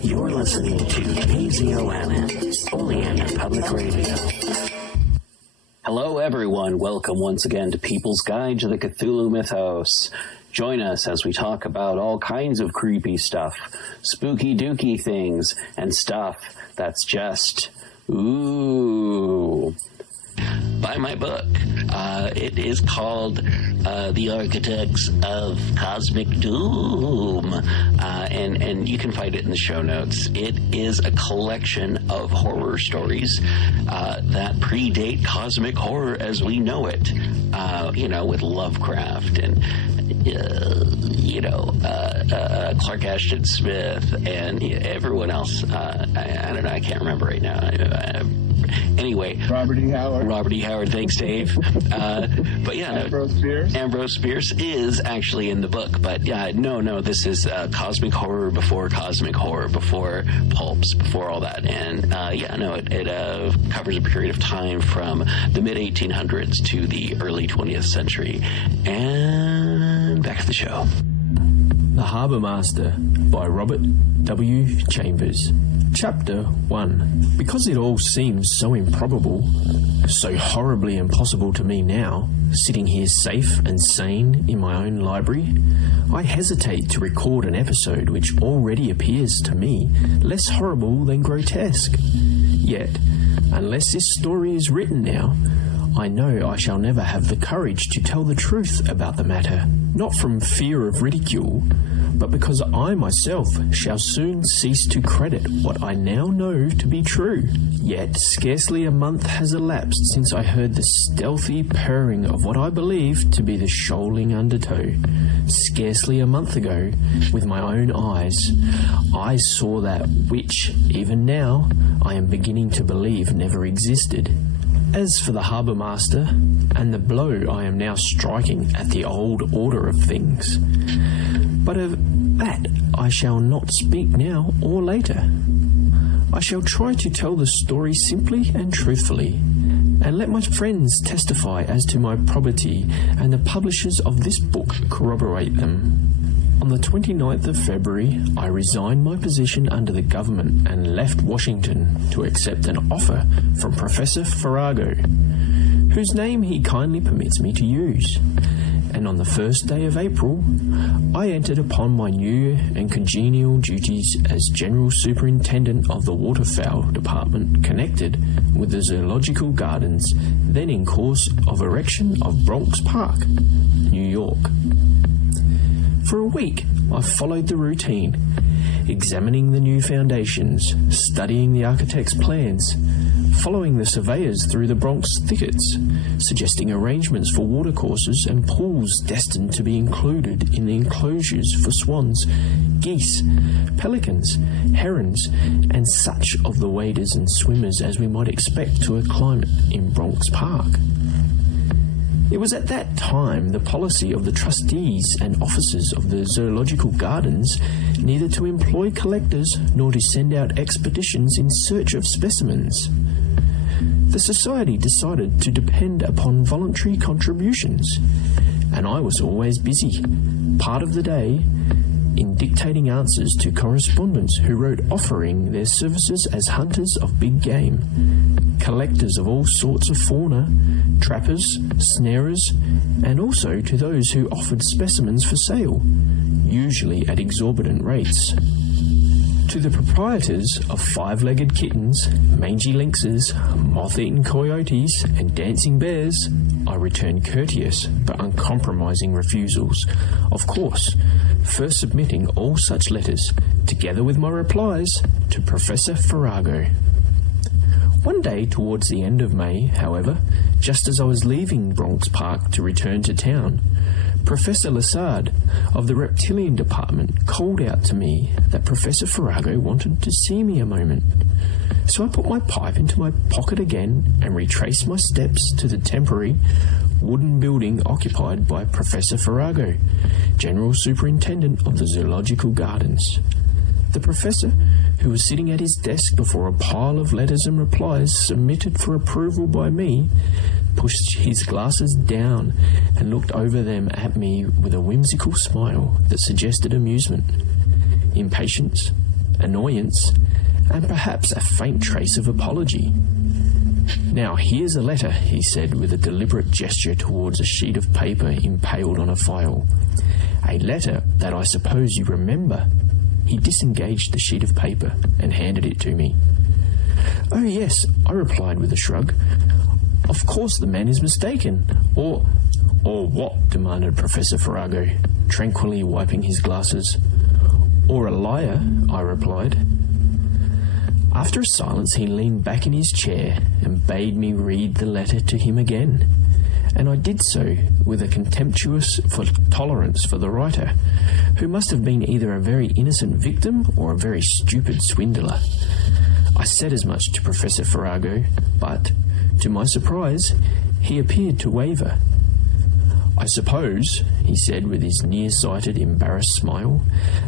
You're listening to KZOM, Oleander Public Radio. Hello, everyone. Welcome once again to People's Guide to the Cthulhu Mythos. Join us as we talk about all kinds of creepy stuff, spooky dooky things, and stuff that's just, ooh. Buy my book. It is called The Architects of Cosmic Doom, and you can find it in the show notes. It is a collection of horror stories that predate cosmic horror as we know it, with Lovecraft and Clark Ashton Smith and everyone else. I don't know, I can't remember right now. Anyway, Robert E. Howard. Thanks, Dave. But yeah, Ambrose Bierce is actually in the book. But yeah, no, this is cosmic horror, before pulps, before all that. And it covers a period of time from the mid 1800s to the early 20th century. And back to the show. The Harbour Master by Robert W. Chambers. Chapter 1. Because it all seems so improbable, so horribly impossible to me now, sitting here safe and sane in my own library, I hesitate to record an episode which already appears to me less horrible than grotesque. Yet, unless this story is written now, I know I shall never have the courage to tell the truth about the matter, not from fear of ridicule, but because I myself shall soon cease to credit what I now know to be true. Yet scarcely a month has elapsed since I heard the stealthy purring of what I believe to be the shoaling undertow. Scarcely a month ago, with my own eyes, I saw that which, even now, I am beginning to believe never existed. As for the Harbour Master, and the blow I am now striking at the old order of things, but of that I shall not speak now or later. I shall try to tell the story simply and truthfully, and let my friends testify as to my probity, and the publishers of this book corroborate them. On the 29th of February, I resigned my position under the government and left Washington to accept an offer from Professor Farrago, whose name he kindly permits me to use. And on the first day of April, I entered upon my new and congenial duties as General Superintendent of the Waterfowl Department connected with the Zoological Gardens, then in course of erection of Bronx Park, New York. For a week, I followed the routine, examining the new foundations, studying the architect's plans, following the surveyors through the Bronx thickets, suggesting arrangements for watercourses and pools destined to be included in the enclosures for swans, geese, pelicans, herons, and such of the waders and swimmers as we might expect to acclimate in Bronx Park. It was at that time the policy of the trustees and officers of the Zoological Gardens neither to employ collectors nor to send out expeditions in search of specimens. The society decided to depend upon voluntary contributions, and I was always busy, part of the day, in dictating answers to correspondents who wrote offering their services as hunters of big game, collectors of all sorts of fauna, trappers, snarers, and also to those who offered specimens for sale, usually at exorbitant rates. To the proprietors of five-legged kittens, mangy lynxes, moth-eaten coyotes, and dancing bears, I returned courteous but uncompromising refusals, of course, first submitting all such letters, together with my replies, to Professor Farrago. One day towards the end of May, however, just as I was leaving Bronx Park to return to town, Professor Lassard of the Reptilian Department called out to me that Professor Farrago wanted to see me a moment. So I put my pipe into my pocket again and retraced my steps to the temporary wooden building occupied by Professor Farrago, General Superintendent of the Zoological Gardens. The professor, who was sitting at his desk before a pile of letters and replies submitted for approval by me, pushed his glasses down and looked over them at me with a whimsical smile that suggested amusement, impatience, annoyance, and perhaps a faint trace of apology. "Now, here's a letter," he said with a deliberate gesture towards a sheet of paper impaled on a file. "A letter that I suppose you remember." He disengaged the sheet of paper and handed it to me. "Oh, yes," I replied with a shrug. "Of course the man is mistaken. Or what?" demanded Professor Farrago, tranquilly wiping his glasses. "Or a liar," I replied. After a silence, he leaned back in his chair and bade me read the letter to him again, and I did so with a contemptuous tolerance for the writer, who must have been either a very innocent victim or a very stupid swindler. I said as much to Professor Farrago, but, to my surprise, he appeared to waver. "I suppose," he said with his near-sighted, embarrassed smile,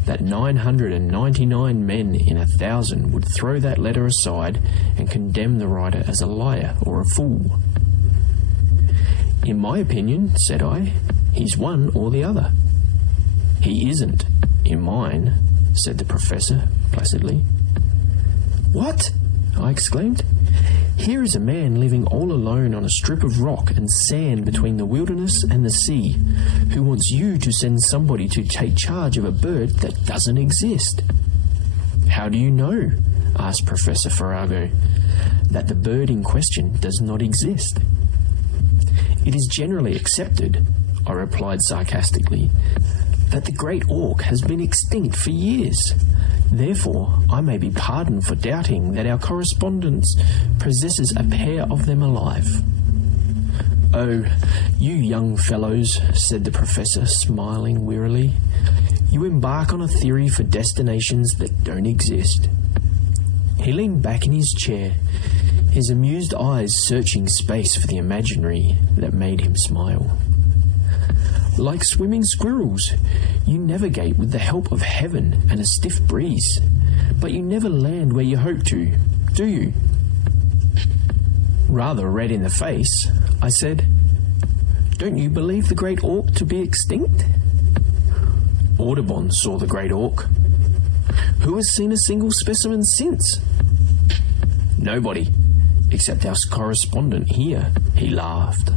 "that 999 men in 1,000 would throw that letter aside and condemn the writer as a liar or a fool." "In my opinion," said I, "he's one or the other." "He isn't, in mine," said the professor placidly. "What?" I exclaimed. "Here is a man living all alone on a strip of rock and sand between the wilderness and the sea, who wants you to send somebody to take charge of a bird that doesn't exist." "How do you know," asked Professor Farrago, "that the bird in question does not exist?" "It is generally accepted," I replied sarcastically, "that the great auk has been extinct for years. Therefore, I may be pardoned for doubting that our correspondent possesses a pair of them alive." "Oh, you young fellows," said the professor, smiling wearily, "you embark on a theory for destinations that don't exist." He leaned back in his chair, his amused eyes searching space for the imaginary that made him smile. "Like swimming squirrels, you navigate with the help of heaven and a stiff breeze, but you never land where you hope to, do you?" Rather red in the face, I said, "Don't you believe the great auk to be extinct?" "Audubon saw the great auk." "Who has seen a single specimen since?" "Nobody, except our correspondent here," he laughed.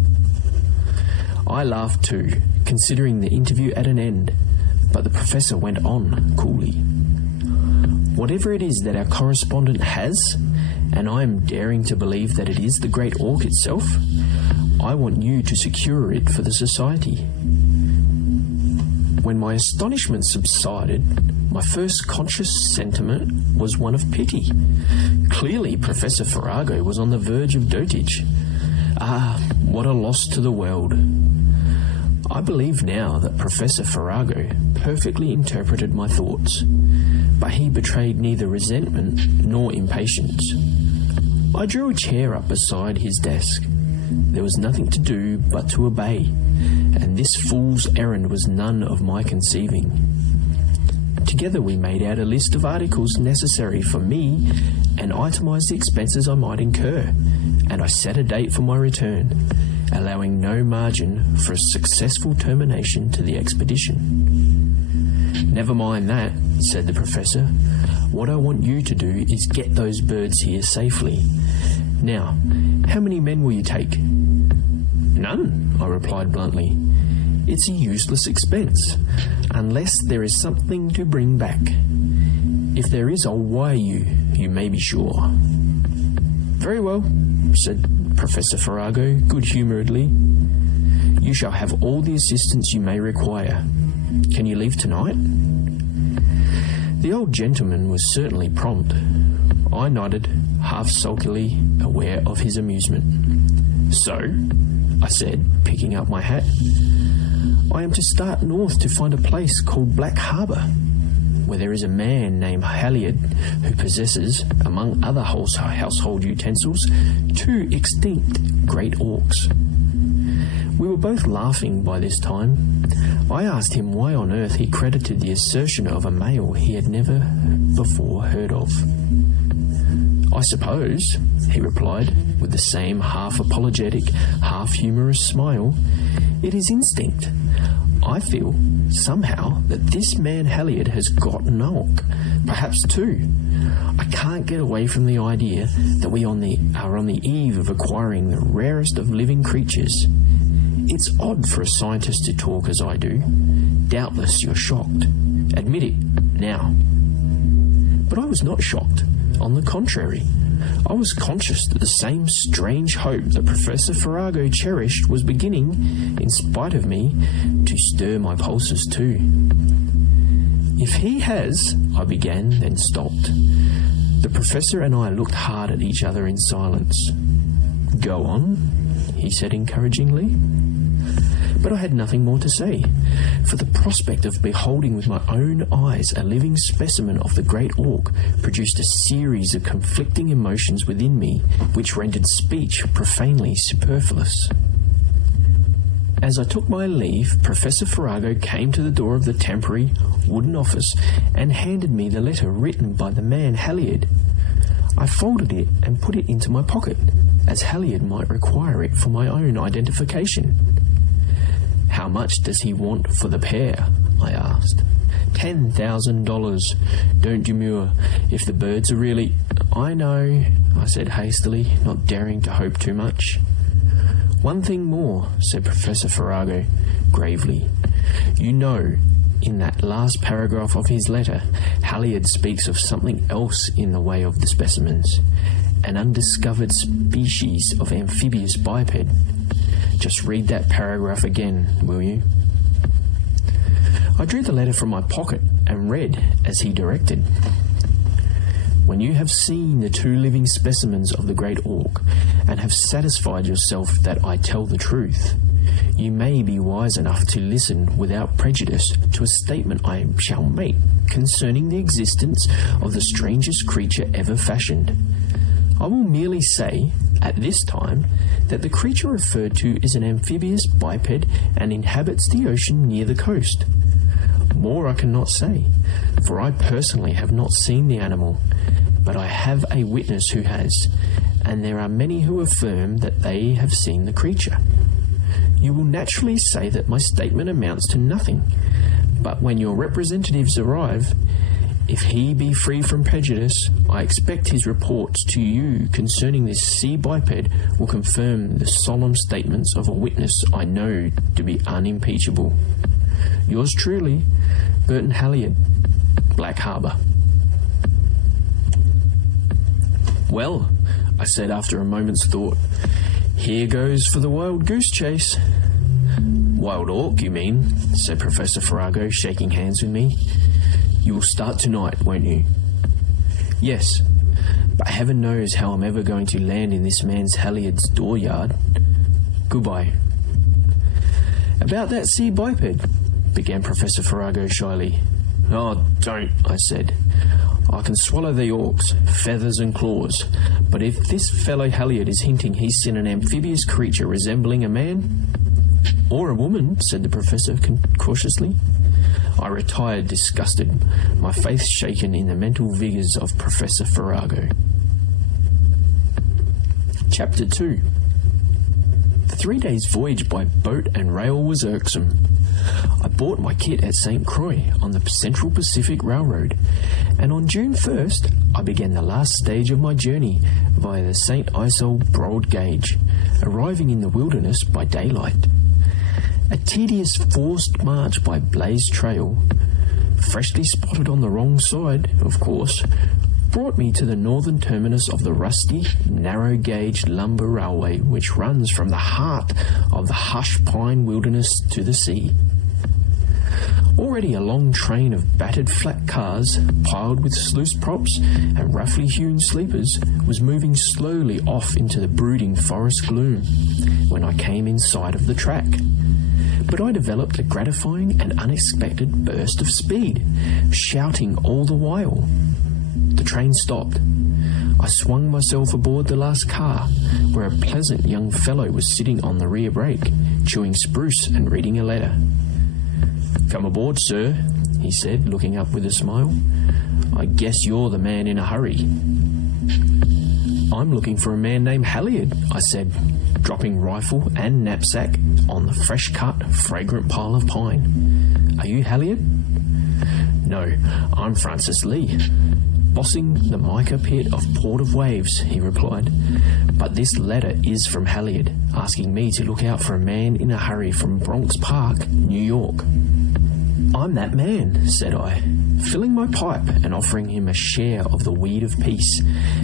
I laughed too, considering the interview at an end, but the professor went on coolly. "Whatever it is that our correspondent has, and I am daring to believe that it is the great auk itself, I want you to secure it for the society." When my astonishment subsided, my first conscious sentiment was one of pity. Clearly, Professor Farrago was on the verge of dotage. Ah, what a loss to the world. I believe now that Professor Farrago perfectly interpreted my thoughts, but he betrayed neither resentment nor impatience. I drew a chair up beside his desk. There was nothing to do but to obey, and this fool's errand was none of my conceiving. Together we made out a list of articles necessary for me and itemised the expenses I might incur, and I set a date for my return, allowing no margin for a successful termination to the expedition. "Never mind that," said the professor. "What I want you to do is get those birds here safely. Now, how many men will you take?" "None," I replied bluntly. "It's a useless expense, unless there is something to bring back. If there is, I'll wire you, you may be sure." "Very well," said Professor Farrago good-humouredly. "You shall have all the assistance you may require. Can you leave tonight?" The old gentleman was certainly prompt. I nodded, half sulkily, aware of his amusement. "So," I said, picking up my hat, "I am to start north to find a place called Black Harbour, where there is a man named Halliard who possesses, among other household utensils, 2 extinct great auks." We were both laughing by this time. I asked him why on earth he credited the assertion of a male he had never before heard of. "I suppose," he replied, with the same half-apologetic, half-humorous smile, "it is instinct. I feel, somehow, that this man Halliard has got an Orc, perhaps two. I can't get away from the idea that we are on the eve of acquiring the rarest of living creatures. It's odd for a scientist to talk as I do. Doubtless you're shocked. Admit it, now. But I was not shocked. On the contrary, I was conscious that the same strange hope that Professor Farrago cherished was beginning, in spite of me, to stir my pulses too. If he has, I began, then stopped. The Professor and I looked hard at each other in silence. Go on, he said encouragingly. But I had nothing more to say, for the prospect of beholding with my own eyes a living specimen of the great Orc produced a series of conflicting emotions within me which rendered speech profanely superfluous. As I took my leave, Professor Farrago came to the door of the temporary wooden office and handed me the letter written by the man Halliard. I folded it and put it into my pocket, as Halliard might require it for my own identification. How much does he want for the pair? I asked. $10,000. Don't demur. If the birds are really... I know, I said hastily, not daring to hope too much. One thing more, said Professor Farrago, gravely. You know, in that last paragraph of his letter, Halliard speaks of something else in the way of the specimens. An undiscovered species of amphibious biped. Just read that paragraph again, will you? I drew the letter from my pocket and read as he directed. When you have seen the two living specimens of the great Orc and have satisfied yourself that I tell the truth, you may be wise enough to listen without prejudice to a statement I shall make concerning the existence of the strangest creature ever fashioned. I will merely say, at this time, that the creature referred to is an amphibious biped and inhabits the ocean near the coast. More I cannot say, for I personally have not seen the animal, but I have a witness who has, and there are many who affirm that they have seen the creature. You will naturally say that my statement amounts to nothing, but when your representatives arrive, if he be free from prejudice, I expect his reports to you concerning this sea biped will confirm the solemn statements of a witness I know to be unimpeachable. Yours truly, Burton Halliard, Black Harbour. Well, I said after a moment's thought, here goes for the wild goose chase. Wild Orc, you mean, said Professor Farrago, shaking hands with me. You will start tonight, won't you? Yes, but heaven knows how I'm ever going to land in this man's Halliard's dooryard. Goodbye. About that sea biped, began Professor Farrago shyly. Oh, don't, I said. I can swallow the Orcs, feathers and claws, but if this fellow Halliard is hinting he's seen an amphibious creature resembling a man... Or a woman, said the Professor cautiously. I retired disgusted, my faith shaken in the mental vigours of Professor Farrago. Chapter 2. The 3 days' voyage by boat and rail was irksome. I bought my kit at St. Croix on the Central Pacific Railroad, and on June 1st I began the last stage of my journey via the St. Isidore broad gauge, arriving in the wilderness by daylight. A tedious forced march by blazed trail, freshly spotted on the wrong side, of course, brought me to the northern terminus of the rusty, narrow-gauge lumber railway which runs from the heart of the hush pine wilderness to the sea. Already a long train of battered flat cars, piled with sluice props and roughly hewn sleepers, was moving slowly off into the brooding forest gloom when I came in sight of the track. But I developed a gratifying and unexpected burst of speed, shouting all the while. The train stopped. I swung myself aboard the last car, where a pleasant young fellow was sitting on the rear brake, chewing spruce and reading a letter. "Come aboard, sir," he said, looking up with a smile. "I guess you're the man in a hurry." I'm looking for a man named Halliard, I said, dropping rifle and knapsack on the fresh-cut, fragrant pile of pine. Are you Halliard? No, I'm Francis Lee. Bossing the mica pit of Port of Waves, he replied. But this letter is from Halliard, asking me to look out for a man in a hurry from Bronx Park, New York. I'm that man, said I, filling my pipe and offering him a share of the weed of peace,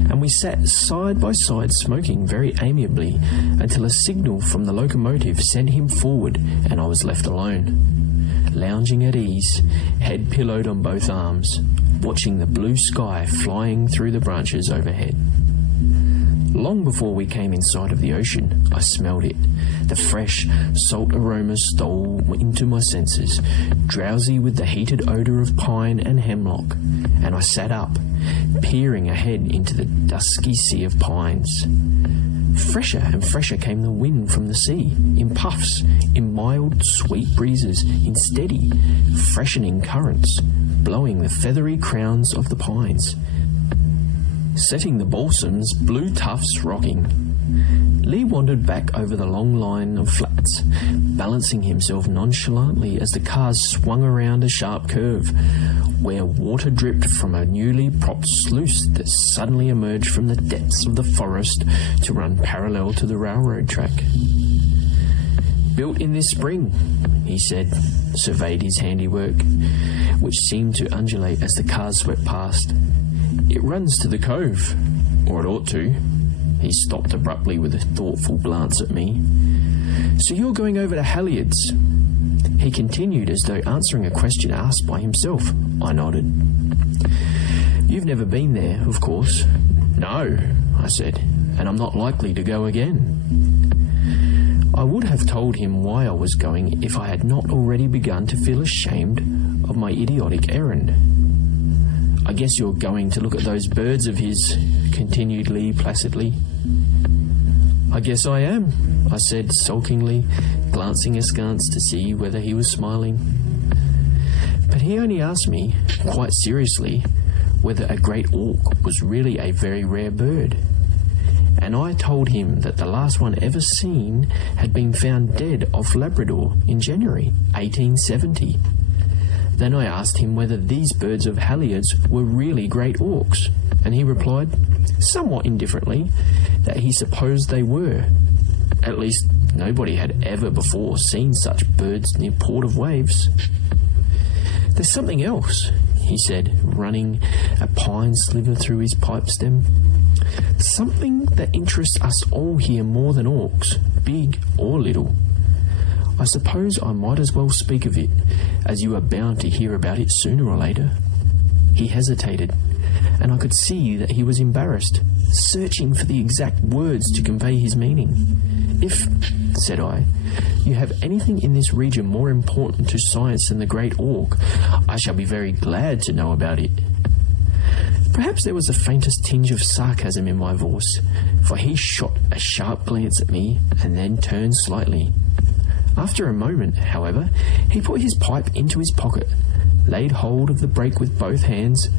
and we sat side by side smoking very amiably until a signal from the locomotive sent him forward and I was left alone, lounging at ease, head pillowed on both arms, watching the blue sky flying through the branches overhead. Long before we came in sight of the ocean, I smelled it. The fresh, salt aroma stole into my senses, drowsy with the heated odour of pine and hemlock, and I sat up, peering ahead into the dusky sea of pines. Fresher and fresher came the wind from the sea, in puffs, in mild, sweet breezes, in steady, freshening currents, blowing the feathery crowns of the pines, setting the balsams' blue tufts rocking. Lee wandered back over the long line of flats, balancing himself nonchalantly as the cars swung around a sharp curve, where water dripped from a newly propped sluice that suddenly emerged from the depths of the forest to run parallel to the railroad track. Built in this spring, he said, surveyed his handiwork, which seemed to undulate as the cars swept past. It runs to the cove, or it ought to. He stopped abruptly with a thoughtful glance at me. So you're going over to Halliard's? He continued as though answering a question asked by himself. I nodded. You've never been there, of course. No, I said, and I'm not likely to go again. I would have told him why I was going if I had not already begun to feel ashamed of my idiotic errand. I guess you're going to look at those birds of his, continued Lee placidly. I guess I am, I said sulkingly, glancing askance to see whether he was smiling. But he only asked me, quite seriously, whether a great auk was really a very rare bird. And I told him that the last one ever seen had been found dead off Labrador in January 1870. Then I asked him whether these birds of Halliard's were really great auks, and he replied, somewhat indifferently, that he supposed they were. At least nobody had ever before seen such birds near Port of Waves. There's something else, he said, running a pine sliver through his pipe stem. Something that interests us all here more than auks, big or little. I suppose I might as well speak of it, as you are bound to hear about it sooner or later. He hesitated, and I could see that he was embarrassed, searching for the exact words to convey his meaning. If, said I, you have anything in this region more important to science than the great auk, I shall be very glad to know about it. Perhaps there was the faintest tinge of sarcasm in my voice, for he shot a sharp glance at me and then turned slightly. After a moment, however, he put his pipe into his pocket, laid hold of the brake with both hands,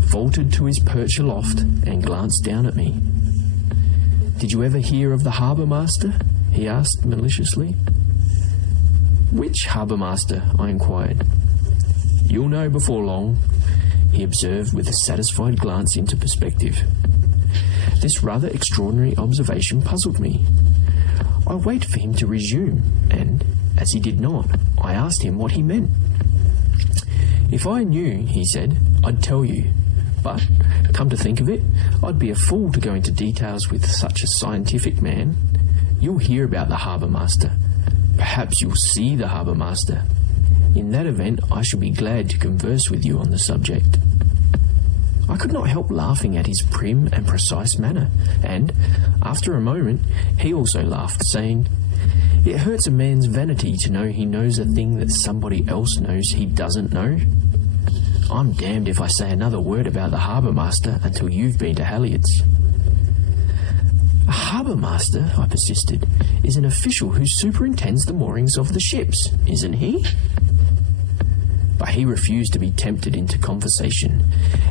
vaulted to his perch aloft, and glanced down at me. Did you ever hear of the harbour master? He asked maliciously. Which harbour master? I inquired. You'll know before long, he observed with a satisfied glance into perspective. This rather extraordinary observation puzzled me. I waited for him to resume, and, as he did not, I asked him what he meant. If I knew, he said, I'd tell you. But, come to think of it, I'd be a fool to go into details with such a scientific man. You'll hear about the harbour master. Perhaps you'll see the harbour master. In that event, I shall be glad to converse with you on the subject. I could not help laughing at his prim and precise manner, and, after a moment, he also laughed, saying, It hurts a man's vanity to know he knows a thing that somebody else knows he doesn't know. I'm damned if I say another word about the harbour master until you've been to Halliard's. A harbour master, I persisted, is an official who superintends the moorings of the ships, isn't he? but he refused to be tempted into conversation,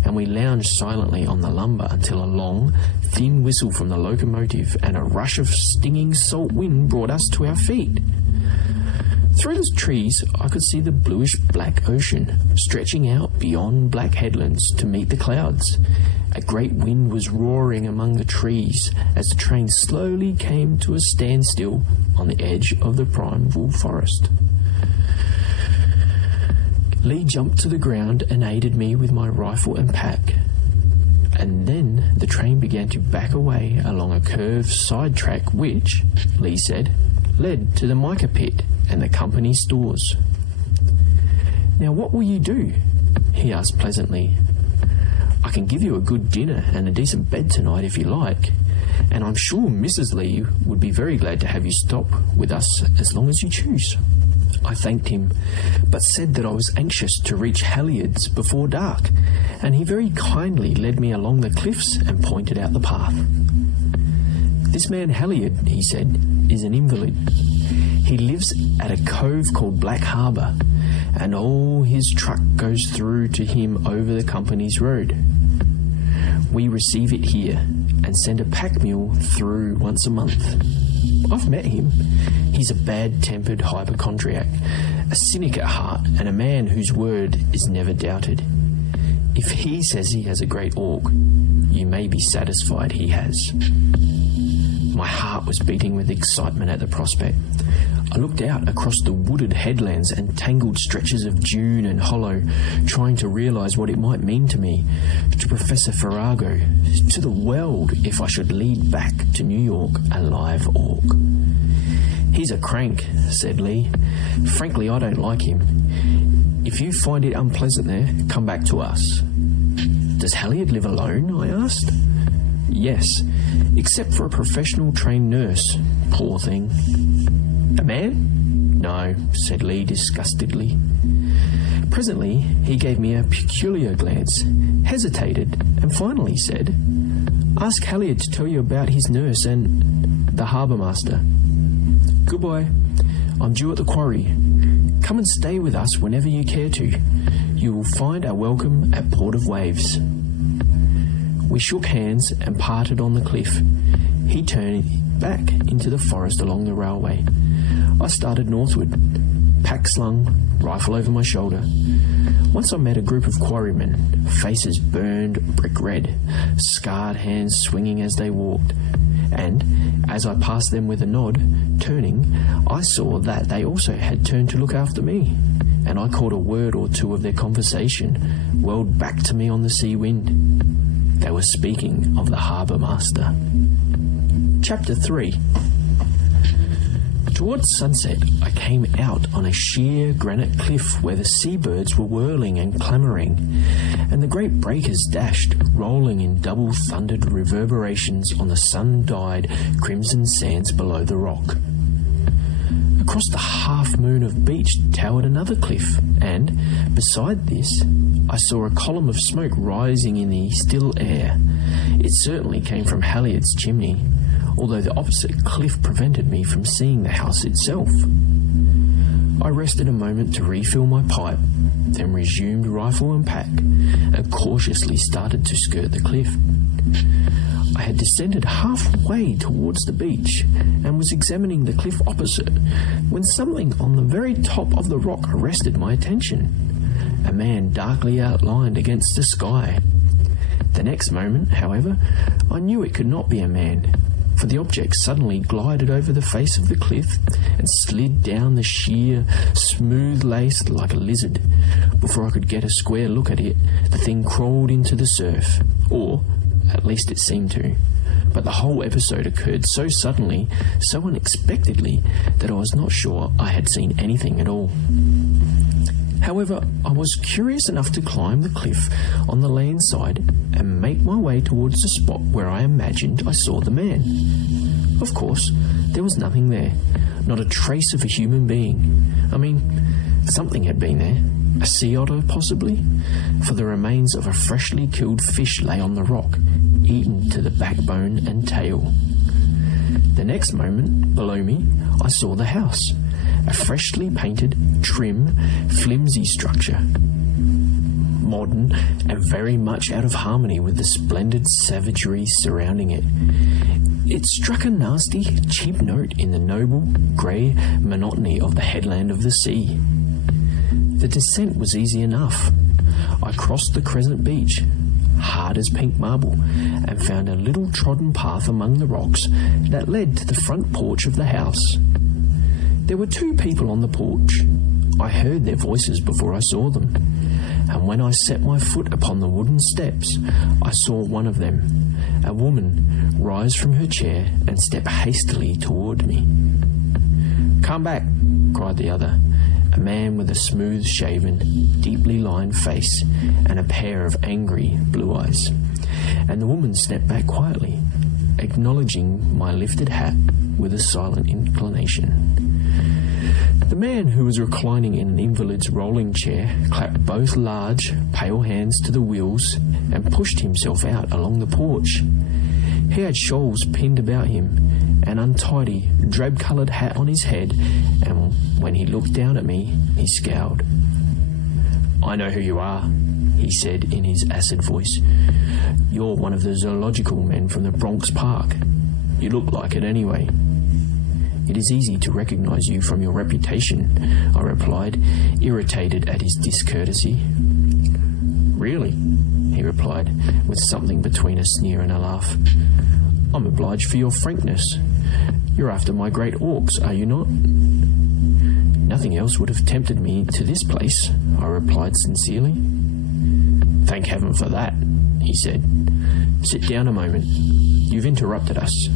and we lounged silently on the lumber until a long, thin whistle from the locomotive and a rush of stinging salt wind brought us to our feet. Through the trees, I could see the bluish-black ocean stretching out beyond black headlands to meet the clouds. A great wind was roaring among the trees as the train slowly came to a standstill on the edge of the primeval forest. Lee jumped to the ground and aided me with my rifle and pack. And then the train began to back away along a curved side track which, Lee said, led to the mica pit and the company stores. "Now what will you do?" he asked pleasantly. "I can give you a good dinner and a decent bed tonight if you like, and I'm sure Mrs. Lee would be very glad to have you stop with us as long as you choose." I thanked him, but said that I was anxious to reach Halliard's before dark, and he very kindly led me along the cliffs and pointed out the path. "This man Halliard," he said, "is an invalid. He lives at a cove called Black Harbour, and all his truck goes through to him over the company's road. We receive it here and send a pack mule through once a month. I've met him. He's a bad-tempered hypochondriac, a cynic at heart, and a man whose word is never doubted. If he says he has a great orc, you may be satisfied he has." My heart was beating with excitement at the prospect. I looked out across the wooded headlands and tangled stretches of dune and hollow, trying to realize what it might mean to me, to Professor Farrago, to the world if I should lead back to New York a live orc. "He's a crank," said Lee. "Frankly, I don't like him. If you find it unpleasant there, come back to us." "Does Halliard live alone?" I asked. "Yes, except for a professional trained nurse. Poor thing." "A man?" "No," said Lee disgustedly. Presently he gave me a peculiar glance, hesitated, and finally said, "Ask Halliard to tell you about his nurse and the harbour master. Goodbye. I'm due at the quarry. Come and stay with us whenever you care to. You will find our welcome at Port of Waves." We shook hands and parted on the cliff. He turned back into the forest along the railway. I started northward, pack slung, rifle over my shoulder. Once I met a group of quarrymen, faces burned brick red, scarred hands swinging as they walked, and as I passed them with a nod, turning, I saw that they also had turned to look after me, and I caught a word or two of their conversation whirled back to me on the sea wind. They were speaking of the harbour master. Chapter 3. Towards sunset, I came out on a sheer granite cliff where the seabirds were whirling and clamouring, and the great breakers dashed, rolling in double-thundered reverberations on the sun-dyed crimson sands below the rock. Across the half-moon of beach towered another cliff, and, beside this, I saw a column of smoke rising in the still air. It certainly came from Halliard's chimney, although the opposite cliff prevented me from seeing the house itself. I rested a moment to refill my pipe, then resumed rifle and pack, and cautiously started to skirt the cliff. I had descended halfway towards the beach and was examining the cliff opposite when something on the very top of the rock arrested my attention. A man darkly outlined against the sky. The next moment, however, I knew it could not be a man, for the object suddenly glided over the face of the cliff and slid down the sheer, smooth lace like a lizard. Before I could get a square look at it, the thing crawled into the surf, or at least it seemed to. But the whole episode occurred so suddenly, so unexpectedly, that I was not sure I had seen anything at all. However, I was curious enough to climb the cliff on the land side and make my way towards the spot where I imagined I saw the man. Of course, there was nothing there, not a trace of a human being. I mean, something had been there. A sea otter, possibly? For the remains of a freshly killed fish lay on the rock, eaten to the backbone and tail. The next moment, below me, I saw the house, a freshly painted, trim, flimsy structure. Modern and very much out of harmony with the splendid savagery surrounding it. It struck a nasty, cheap note in the noble, grey monotony of the headland of the sea. The descent was easy enough. I crossed the crescent beach, hard as pink marble, and found a little trodden path among the rocks that led to the front porch of the house. There were 2 people on the porch. I heard their voices before I saw them, and when I set my foot upon the wooden steps, I saw one of them, a woman, rise from her chair and step hastily toward me. "Come back," cried the other, a man with a smooth-shaven, deeply lined face and a pair of angry blue eyes. And the woman stepped back quietly, acknowledging my lifted hat with a silent inclination. The man, who was reclining in an invalid's rolling chair, clapped both large, pale hands to the wheels and pushed himself out along the porch. He had shawls pinned about him, an untidy, drab-coloured hat on his head, and when he looked down at me, he scowled. "I know who you are," he said in his acid voice. "You're one of the zoological men from the Bronx Park. You look like it anyway." "It is easy to recognise you from your reputation," I replied, irritated at his discourtesy. "Really?" he replied, with something between a sneer and a laugh. "I'm obliged for your frankness. You're after my great auks, are you not?" "Nothing else would have tempted me to this place," I replied sincerely. "Thank heaven for that," he said. "Sit down a moment. You've interrupted us."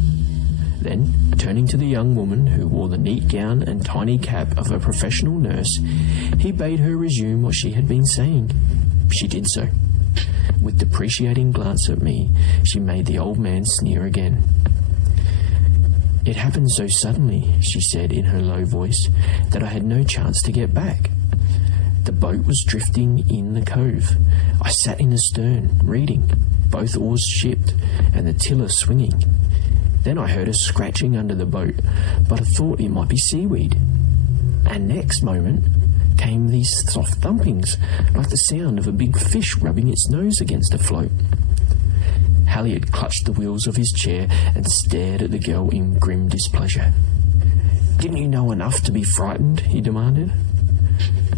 Then, turning to the young woman who wore the neat gown and tiny cap of a professional nurse, he bade her resume what she had been saying. She did so. With depreciating glance at me, she made the old man sneer again. "It happened so suddenly," she said in her low voice, "that I had no chance to get back. The boat was drifting in the cove. I sat in the stern, reading, both oars shipped, and the tiller swinging. Then I heard a scratching under the boat, but I thought it might be seaweed. And next moment came these soft thumpings, like the sound of a big fish rubbing its nose against a float." Halliard clutched the wheels of his chair and stared at the girl in grim displeasure. "Didn't you know enough to be frightened?" he demanded.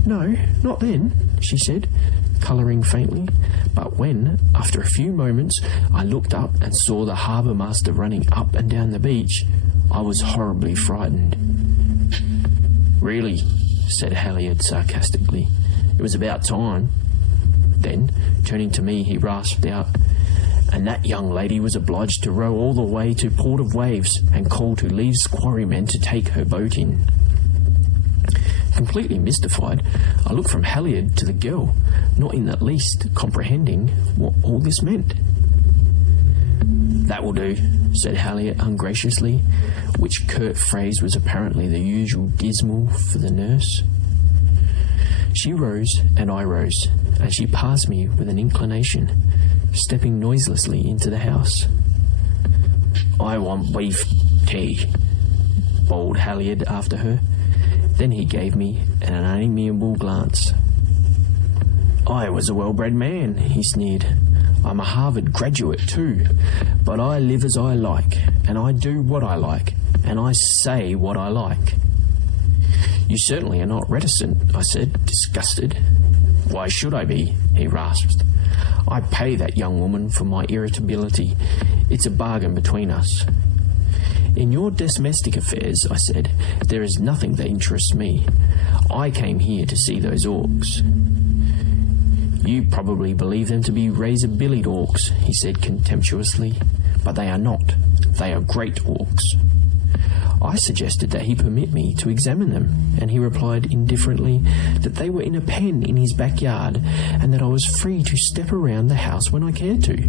"No, not then," she said, colouring faintly. "But when, after a few moments, I looked up and saw the harbour master running up and down the beach, I was horribly frightened." "Really?" said Halliard sarcastically. "It was about time." Then, turning to me, he rasped out, "And that young lady was obliged to row all the way to Port of Waves and call to Lee's quarrymen to take her boat in." Completely mystified, I looked from Halliard to the girl, not in the least comprehending what all this meant. "That will do," said Halliard ungraciously, which curt phrase was apparently the usual dismal for the nurse. She rose and I rose, and she passed me with an inclination, stepping noiselessly into the house. "I want beef tea," bawled Halliard after her. Then he gave me an unamiable glance. "I was a well-bred man," he sneered. "I'm a Harvard graduate too, but I live as I like, and I do what I like, and I say what I like." "You certainly are not reticent," I said, disgusted. "Why should I be?" he rasped. "I pay that young woman for my irritability. It's a bargain between us." "In your domestic affairs," I said, "there is nothing that interests me. I came here to see those orcs." "You probably believe them to be razor-billied orcs," he said contemptuously, "but they are not. They are great orcs." I suggested that he permit me to examine them, and he replied indifferently that they were in a pen in his backyard and that I was free to step around the house when I cared to.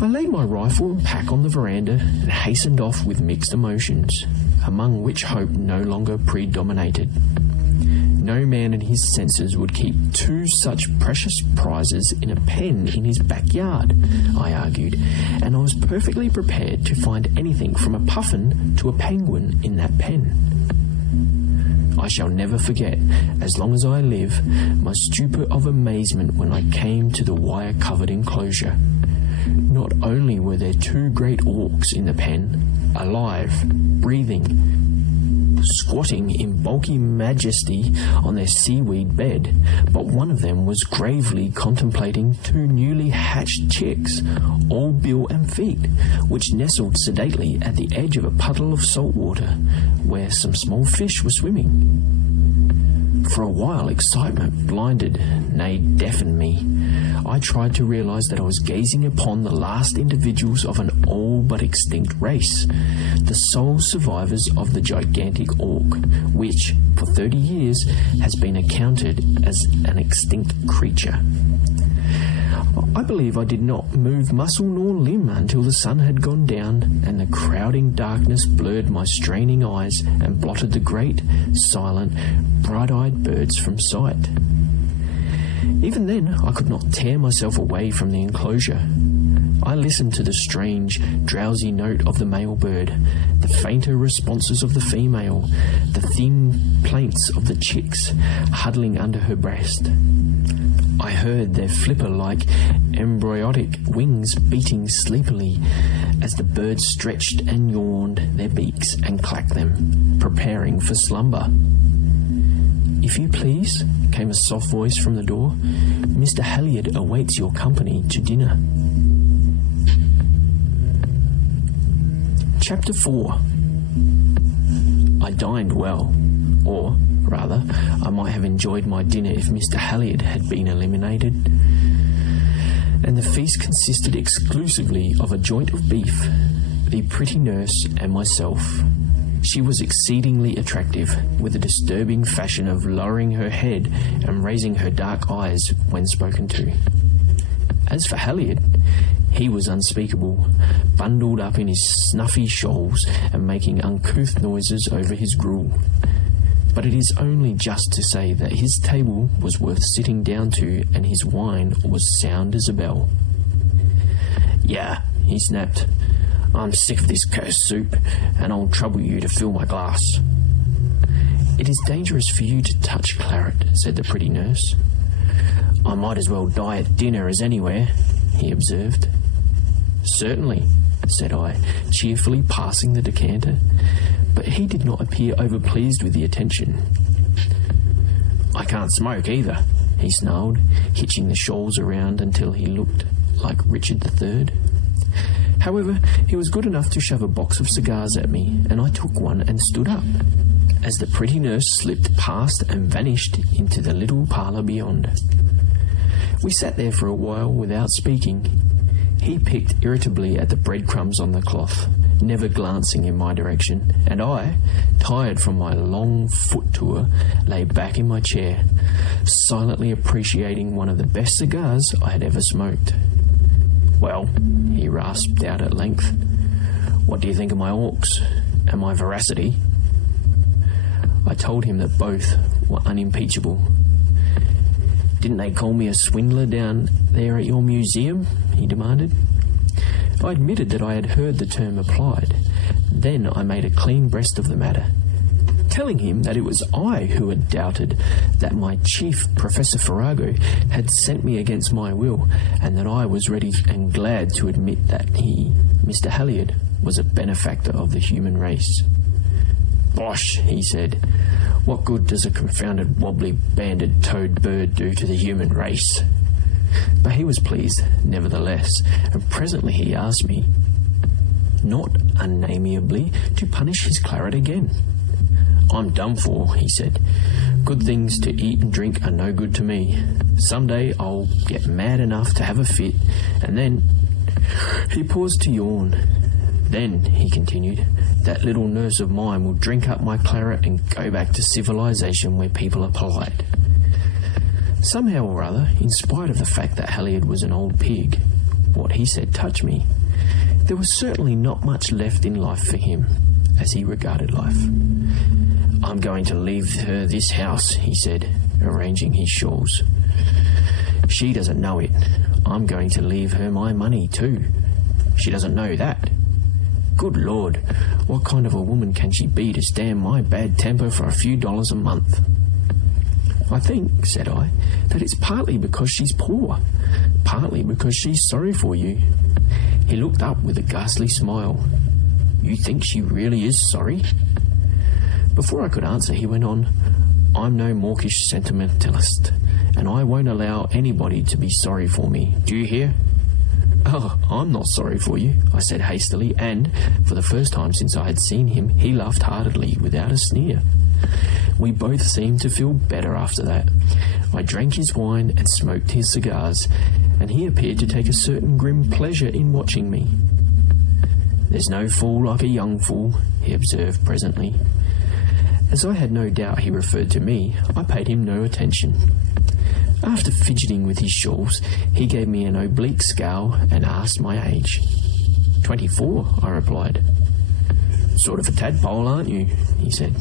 I laid my rifle and pack on the veranda and hastened off with mixed emotions, among which hope no longer predominated. No man in his senses would keep 2 such precious prizes in a pen in his backyard, I argued, and I was perfectly prepared to find anything from a puffin to a penguin in that pen. I shall never forget, as long as I live, my stupor of amazement when I came to the wire-covered enclosure. Not only were there two great orcs in the pen, alive, breathing, squatting in bulky majesty on their seaweed bed, but one of them was gravely contemplating two newly hatched chicks, all bill and feet, which nestled sedately at the edge of a puddle of salt water, where some small fish were swimming. For a while, excitement blinded, nay, deafened me. I tried to realize that I was gazing upon the last individuals of an all but extinct race, the sole survivors of the gigantic orc, which, for 30 years, has been accounted as an extinct creature. I believe I did not move muscle nor limb until the sun had gone down and the crowding darkness blurred my straining eyes and blotted the great, silent, bright-eyed birds from sight. Even then, I could not tear myself away from the enclosure. I listened to the strange, drowsy note of the male bird, the fainter responses of the female, the thin plaints of the chicks huddling under her breast. I heard their flipper-like embryonic wings beating sleepily as the birds stretched and yawned their beaks and clacked them, preparing for slumber. "If you please," came a soft voice from the door, "Mr. Halliard awaits your company to dinner." Chapter 4. I dined well, or rather, I might have enjoyed my dinner if Mr. Halliard had been eliminated. And the feast consisted exclusively of a joint of beef, the pretty nurse, and myself. She was exceedingly attractive, with a disturbing fashion of lowering her head and raising her dark eyes when spoken to. As for Halliard, he was unspeakable, bundled up in his snuffy shawls and making uncouth noises over his gruel. But it is only just to say that his table was worth sitting down to and his wine was sound as a bell. "Yeah," he snapped, "I'm sick of this cursed soup, and I'll trouble you to fill my glass." "It is dangerous for you to touch claret," said the pretty nurse. "I might as well die at dinner as anywhere," he observed. "Certainly," said I, cheerfully passing the decanter, but he did not appear overpleased with the attention. "I can't smoke either," he snarled, hitching the shawls around until he looked like Richard III. However, he was good enough to shove a box of cigars at me, and I took one and stood up, as the pretty nurse slipped past and vanished into the little parlour beyond. We sat there for a while without speaking. He picked irritably at the breadcrumbs on the cloth, never glancing in my direction, and I, tired from my long foot tour, lay back in my chair, silently appreciating one of the best cigars I had ever smoked. "Well," he rasped out at length, "what do you think of my orcs and my veracity?" I told him that both were unimpeachable. "Didn't they call me a swindler down there at your museum?" he demanded. I admitted that I had heard the term applied. Then I made a clean breast of the matter, telling him that it was I who had doubted that my chief, Professor Farrago, had sent me against my will, and that I was ready and glad to admit that he, Mr. Halliard, was a benefactor of the human race. "Bosh," he said. "What good does a confounded wobbly banded toad bird do to the human race?" But he was pleased, nevertheless, and presently he asked me, not unamiably, to punish his claret again. "I'm done for," he said. "Good things to eat and drink are no good to me. Some day I'll get mad enough to have a fit, and then—" He paused to yawn. "Then," he continued, "that little nurse of mine will drink up my claret and go back to civilization where people are polite." Somehow or other, in spite of the fact that Halliard was an old pig, what he said touched me. There was certainly not much left in life for him, as he regarded life. "I'm going to leave her this house," he said, arranging his shawls. "She doesn't know it. I'm going to leave her my money too. She doesn't know that. Good Lord, what kind of a woman can she be to stand my bad temper for a few dollars a month? I think, said I, that it's partly because she's poor, partly because she's sorry for you. He looked up with a ghastly smile. You think she really is sorry? Before I could answer, he went on, I'm no mawkish sentimentalist, and I won't allow anybody to be sorry for me. Do you hear? Oh, I'm not sorry for you, I said hastily, and, for the first time since I had seen him, he laughed heartily, without a sneer. We both seemed to feel better after that. I drank his wine and smoked his cigars, and he appeared to take a certain grim pleasure in watching me. There's no fool like a young fool, he observed presently. As I had no doubt he referred to me, I paid him no attention. After fidgeting with his shawls, he gave me an oblique scowl and asked my age. 24, I replied. Sort of a tadpole, aren't you? He said.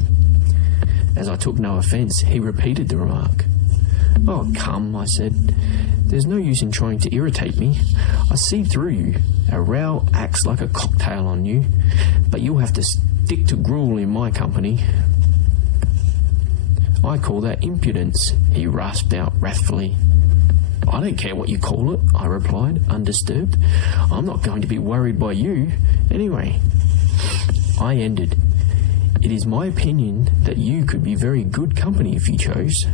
As I took no offence, he repeated the remark. Oh, come, I said. There's no use in trying to irritate me. I see through you. A row acts like a cocktail on you, but you'll have to stick to gruel in my company. I call that impudence, he rasped out wrathfully. I don't care what you call it, I replied, undisturbed. I'm not going to be worried by you. Anyway, I ended. It is my opinion that you could be very good company if you chose.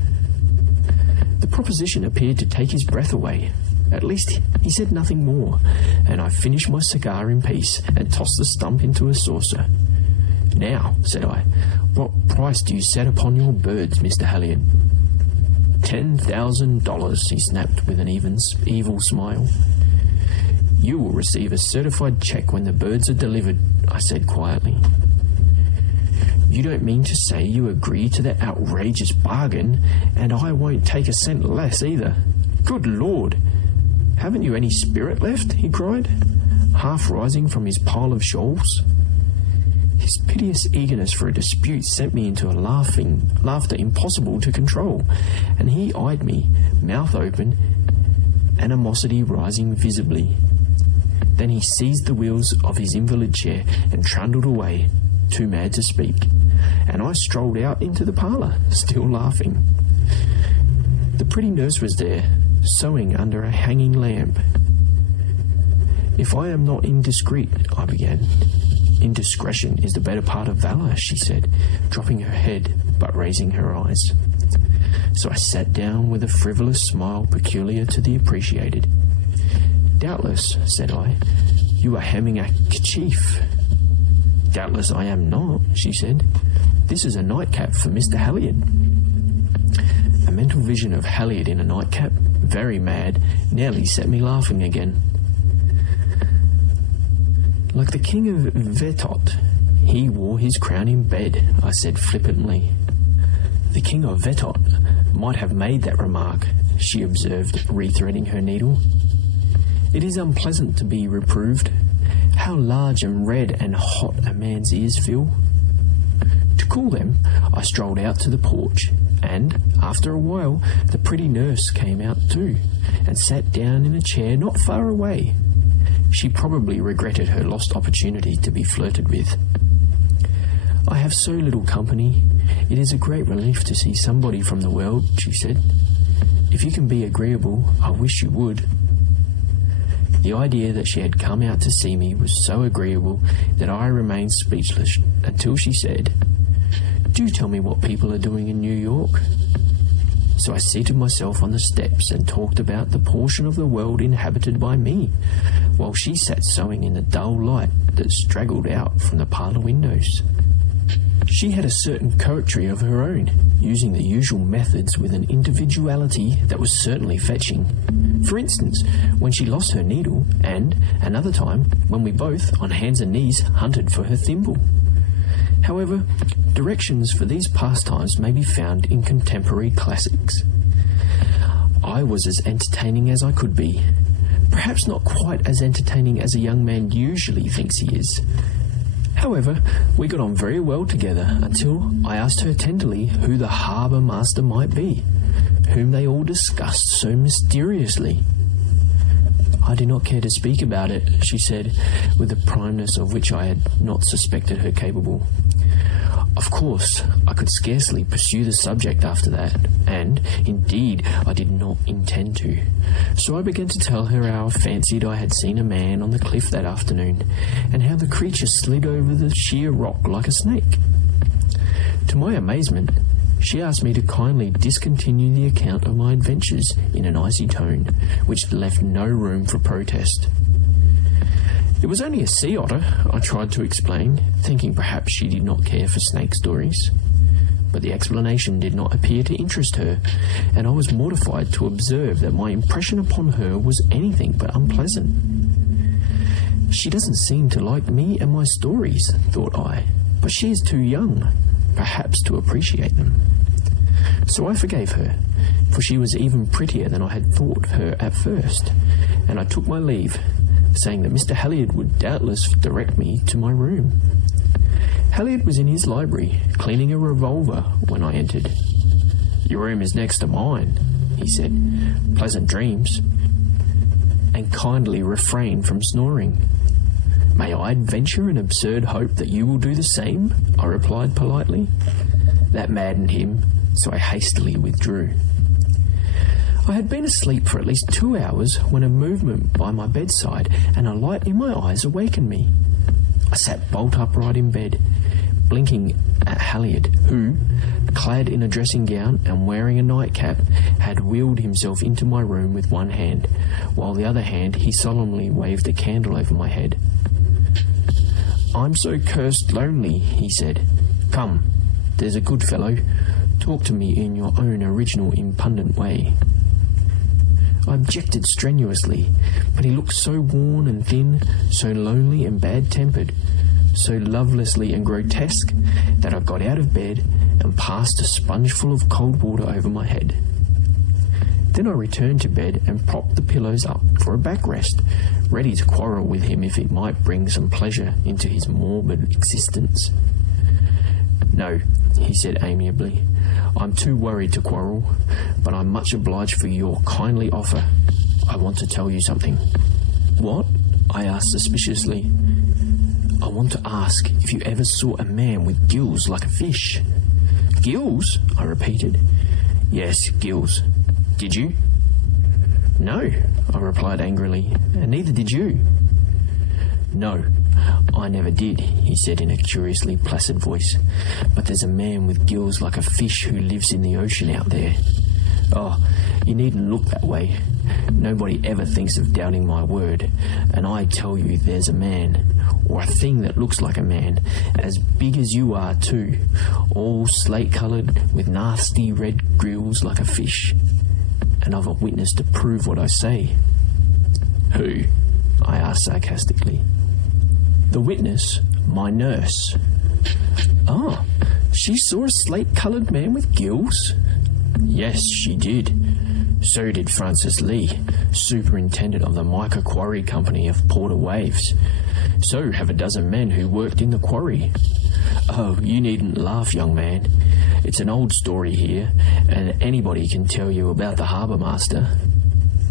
The proposition appeared to take his breath away. At least he said nothing more, and I finished my cigar in peace and tossed the stump into a saucer. Now, said I, what price do you set upon your birds, Mr. Halliard? $10,000, he snapped with an evil smile. You will receive a certified cheque when the birds are delivered, I said quietly. You don't mean to say you agree to that outrageous bargain, and I won't take a cent less either. Good Lord! Haven't you any spirit left? He cried, half rising from his pile of shawls. His piteous eagerness for a dispute sent me into a laughter impossible to control, and he eyed me, mouth open, animosity rising visibly. Then he seized the wheels of his invalid chair and trundled away, too mad to speak, and I strolled out into the parlour, still laughing. The pretty nurse was there, sewing under a hanging lamp. If I am not indiscreet, I began. Indiscretion is the better part of valour, she said, dropping her head but raising her eyes. So I sat down with a frivolous smile peculiar to the appreciated. Doubtless, said I, you are hemming a kerchief. Doubtless I am not, she said. This is a nightcap for Mr. Halliard. A mental vision of Halliard in a nightcap, very mad, nearly set me laughing again. Like the king of Vetot, he wore his crown in bed, I said flippantly. The king of Vetot might have made that remark, she observed, rethreading her needle. It is unpleasant to be reproved. How large and red and hot a man's ears feel. To cool them, I strolled out to the porch, and, after a while, the pretty nurse came out too, and sat down in a chair not far away. She probably regretted her lost opportunity to be flirted with. I have so little company. It is a great relief to see somebody from the world, she said. If you can be agreeable, I wish you would. The idea that she had come out to see me was so agreeable that I remained speechless until she said, Do tell me what people are doing in New York. So I seated myself on the steps and talked about the portion of the world inhabited by me, while she sat sewing in the dull light that straggled out from the parlour windows. She had a certain coquetry of her own, using the usual methods with an individuality that was certainly fetching. For instance, when she lost her needle, and, another time, when we both, on hands and knees, hunted for her thimble. However, directions for these pastimes may be found in contemporary classics. I was as entertaining as I could be, perhaps not quite as entertaining as a young man usually thinks he is. However, we got on very well together until I asked her tenderly who the harbour master might be, whom they all discussed so mysteriously. "I do not care to speak about it," she said, with a primeness of which I had not suspected her capable. Of course, I could scarcely pursue the subject after that, and, indeed, I did not intend to. So I began to tell her how I fancied I had seen a man on the cliff that afternoon, and how the creature slid over the sheer rock like a snake. To my amazement, she asked me to kindly discontinue the account of my adventures in an icy tone, which left no room for protest. It was only a sea otter, I tried to explain, thinking perhaps she did not care for snake stories. But the explanation did not appear to interest her, and I was mortified to observe that my impression upon her was anything but unpleasant. She doesn't seem to like me and my stories, thought I, but she is too young, perhaps, to appreciate them. So I forgave her, for she was even prettier than I had thought her at first, and I took my leave, saying that Mr. Halliard would doubtless direct me to my room. Halliard was in his library, cleaning a revolver, when I entered. "Your room is next to mine," he said. "Pleasant dreams," and kindly refrained from snoring. "May I venture an absurd hope that you will do the same?" I replied politely. That maddened him, so I hastily withdrew. I had been asleep for at least 2 hours when a movement by my bedside and a light in my eyes awakened me. I sat bolt upright in bed, blinking at Halliard, who, clad in a dressing gown and wearing a nightcap, had wheeled himself into my room with one hand, while the other hand he solemnly waved a candle over my head. "I'm so cursed lonely," he said. "Come, there's a good fellow. Talk to me in your own original impudent way." I objected strenuously, but he looked so worn and thin, so lonely and bad-tempered, so lovelessly and grotesque, that I got out of bed and passed a spongeful of cold water over my head. Then I returned to bed and propped the pillows up for a backrest, ready to quarrel with him if it might bring some pleasure into his morbid existence. "No," he said amiably, "I'm too worried to quarrel, but I'm much obliged for your kindly offer. I want to tell you something." "What?" I asked suspiciously. "I want to ask if you ever saw a man with gills like a fish." "Gills?" I repeated. "Yes, gills. Did you?" "No," I replied angrily, "and neither did you." "No, I never did," he said in a curiously placid voice. "But there's a man with gills like a fish who lives in the ocean out there. Oh, you needn't look that way. Nobody ever thinks of doubting my word, and I tell you there's a man, or a thing that looks like a man, as big as you are too, all slate-coloured with nasty red gills like a fish. And I've a witness to prove what I say." "Who?" I asked sarcastically. "The witness, my nurse." "Ah, she saw a slate-coloured man with gills?" "Yes, she did. So did Francis Lee, superintendent of the Mica Quarry Company of Porter Waves. So have a dozen men who worked in the quarry. Oh, you needn't laugh, young man. It's an old story here, and anybody can tell you about the harbour master."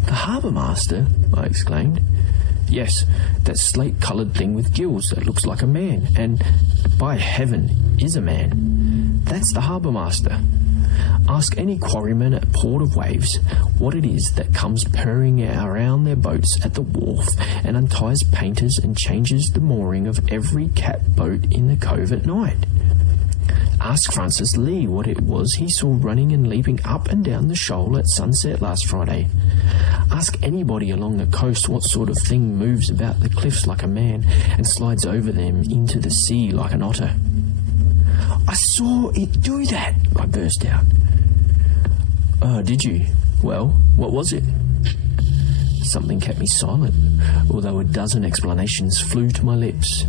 "The harbour master?" I exclaimed. "Yes, that slate-coloured thing with gills that looks like a man, and, by heaven, is a man. That's the harbour master. Ask any quarryman at Port of Waves what it is that comes purring around their boats at the wharf and unties painters and changes the mooring of every cat boat in the cove at night. Ask Francis Lee what it was he saw running and leaping up and down the shoal at sunset last Friday. Ask anybody along the coast what sort of thing moves about the cliffs like a man and slides over them into the sea like an otter." "I saw it do that," I burst out. "Oh, did you? Well, what was it?" Something kept me silent, although a dozen explanations flew to my lips.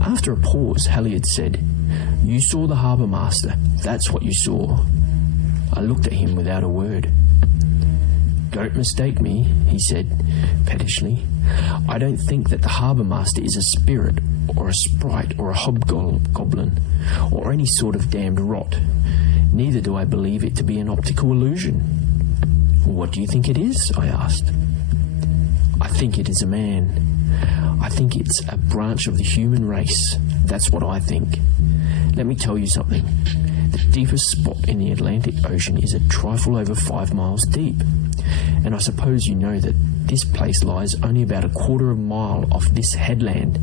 After a pause, Halliard said, "You saw the harbour master. That's what you saw." I looked at him without a word. "Don't mistake me," he said pettishly. "I don't think that the harbour master is a spirit, or a sprite, or a hobgoblin, or any sort of damned rot. Neither do I believe it to be an optical illusion." "What do you think it is?" I asked. "I think it is a man. I think it's a branch of the human race. That's what I think. Let me tell you something. The deepest spot in the Atlantic Ocean is a trifle over 5 miles deep. And I suppose you know that this place lies only about a quarter of a mile off this headland.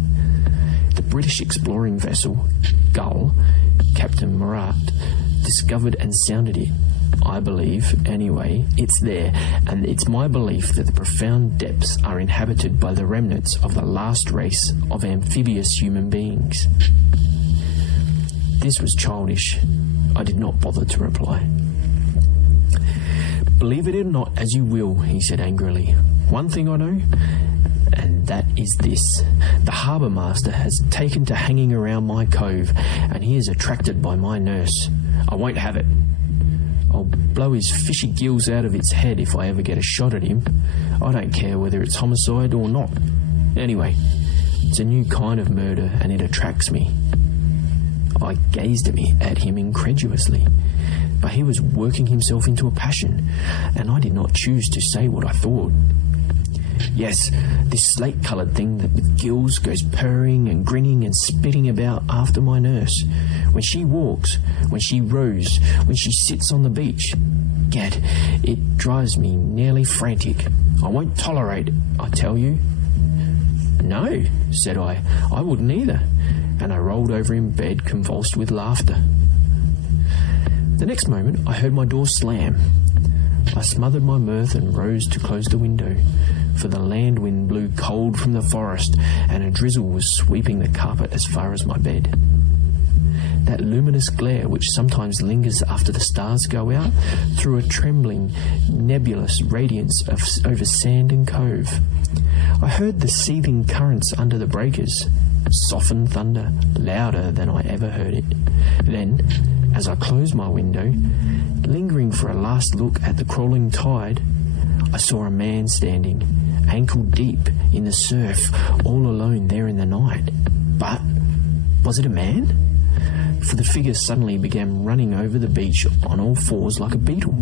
The British exploring vessel, Gull, Captain Murat, discovered and sounded it. I believe, anyway, it's there, and it's my belief that the profound depths are inhabited by the remnants of the last race of amphibious human beings. This was childish. I did not bother to reply. Believe it or not as you will, he said angrily. One thing I know, and that is this. The harbour master has taken to hanging around my cove, and he is attracted by my nurse. I won't have it. I'll blow his fishy gills out of its head if I ever get a shot at him. I don't care whether it's homicide or not. Anyway, it's a new kind of murder, and it attracts me. I gazed at him incredulously, but he was working himself into a passion, and I did not choose to say what I thought. Yes, this slate-coloured thing that with gills goes purring and grinning and spitting about after my nurse. When she walks, when she rows, when she sits on the beach. Gad, it drives me nearly frantic. I won't tolerate it, I tell you. No, said I wouldn't either. And I rolled over in bed, convulsed with laughter. The next moment, I heard my door slam. I smothered my mirth and rose to close the window, for the land wind blew cold from the forest, and a drizzle was sweeping the carpet as far as my bed. That luminous glare which sometimes lingers after the stars go out, threw a trembling, nebulous radiance over sand and cove. I heard the seething currents under the breakers, softened thunder, louder than I ever heard it. Then, as I closed my window, lingering for a last look at the crawling tide, I saw a man standing, ankle deep in the surf, all alone there in the night. But was it a man? For the figure suddenly began running over the beach on all fours like a beetle,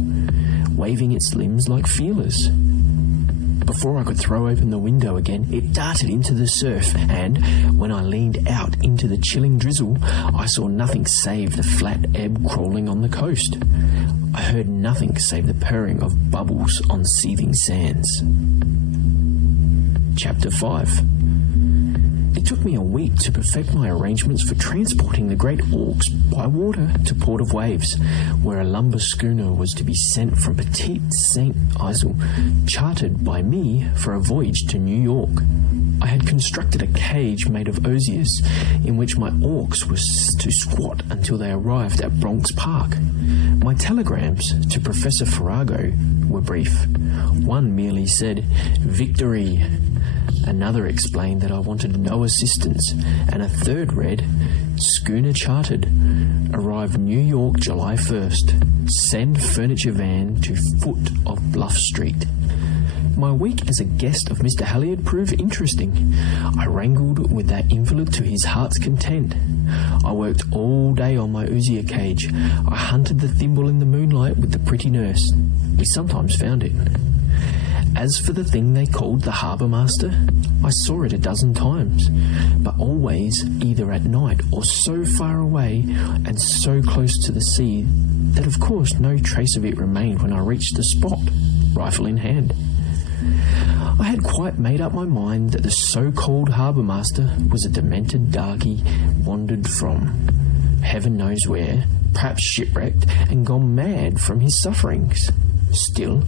waving its limbs like feelers. Before I could throw open the window again, it darted into the surf, and when I leaned out into the chilling drizzle, I saw nothing save the flat ebb crawling on the coast. I heard nothing save the purring of bubbles on seething sands. Chapter 5. It took me a week to perfect my arrangements for transporting the great auks by water to Port of Waves, where a lumber schooner was to be sent from Petite Saint Isle, chartered by me for a voyage to New York. I had constructed a cage made of osiers, in which my auks were to squat until they arrived at Bronx Park. My telegrams to Professor Farrago were brief. One merely said, "Victory." Another explained that I wanted no assistance, and a third read, "Schooner chartered. Arrive New York July 1st. Send furniture van to foot of Bluff Street." My week as a guest of Mr. Halliard proved interesting. I wrangled with that invalid to his heart's content. I worked all day on my osier cage. I hunted the thimble in the moonlight with the pretty nurse. We sometimes found it. As for the thing they called the harbour master, I saw it a dozen times, but always either at night or so far away and so close to the sea that of course no trace of it remained when I reached the spot, rifle in hand. I had quite made up my mind that the so-called harbour master was a demented darky wandered from heaven knows where, perhaps shipwrecked and gone mad from his sufferings. Still,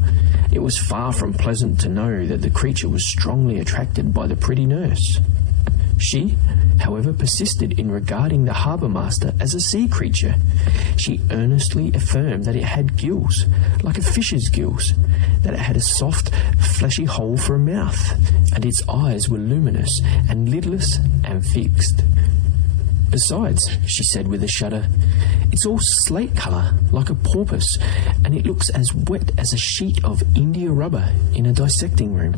it was far from pleasant to know that the creature was strongly attracted by the pretty nurse. She, however, persisted in regarding the harbour master as a sea creature. She earnestly affirmed that it had gills, like a fish's gills, that it had a soft, fleshy hole for a mouth, and its eyes were luminous and lidless and fixed. Besides, she said with a shudder, it's all slate colour, like a porpoise, and it looks as wet as a sheet of India rubber in a dissecting room.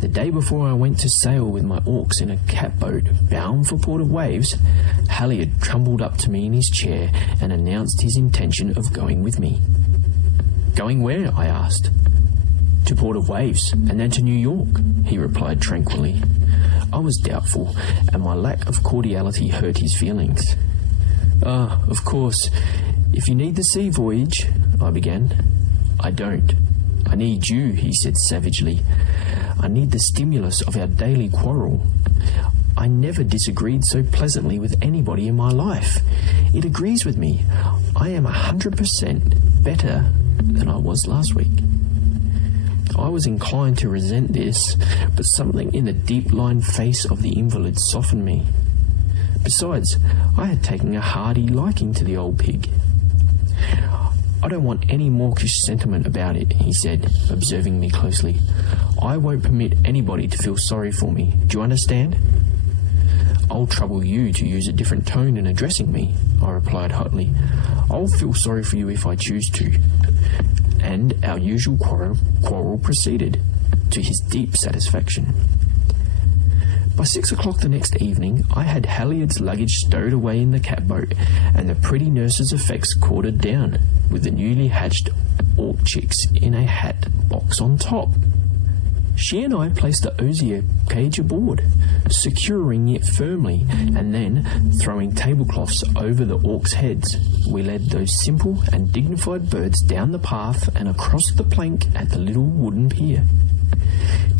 The day before I went to sail with my auks in a catboat bound for Port of Waves, Halliard trundled up to me in his chair and announced his intention of going with me. "Going where?" I asked. "To New York. July 1st. Send furniture van to foot of Bluff Street." My week as a guest of Mr. Halliard proved interesting. I wrangled with that invalid to his heart's content. I had quite made up my mind that the so-called harbour master was a demented darky wandered from heaven knows where, perhaps shipwrecked and gone mad from his sufferings. Still, it was far from pleasant to know that the so-called harbour master was a sea creature. She, however, persisted in regarding the harbour master as a sea creature, that it had a soft, fleshy hole for a mouth, and its eyes were luminous and fixed. Besides, she said with a shudder, it's all slate colour, like a porpoise, and it looks as wet as a sheet of India rubber in a dissecting room. The day before I went to sail with my auks in a catboat bound for Port of Waves, Halliard trundled up to me in his chair and announced his intention of going with me. "Going where?" I asked. To Port of Waves, and then to New York, he replied tranquilly. I was doubtful, and my lack of cordiality hurt his feelings. Ah, of course, if you need the sea voyage, I began. I don't. I need you, he said savagely. I need the stimulus of our daily quarrel. I never disagreed so pleasantly with anybody in my life. It agrees with me. I am 100% better than I was last week. I was inclined to resent this, but something in the deep-lined face of the invalid softened me. Besides, I had taken a hearty liking to the old pig. I don't want any mawkish sentiment about it, he said, observing me closely. I won't permit anybody to feel sorry for me. Do you understand? I'll trouble you to use a different tone in addressing me, I replied hotly. I'll feel sorry for you if I choose to. And our usual quarrel proceeded, to his deep satisfaction. By 6 o'clock the next evening, I had Halliard's luggage stowed away in the catboat, and the pretty nurse's effects corded down, with the newly hatched orc chicks in a hat box on top. She and I placed the osier cage aboard, securing it firmly, and then, throwing tablecloths over the orcs' heads, we led those simple and dignified birds down the path and across the plank at the little wooden pier.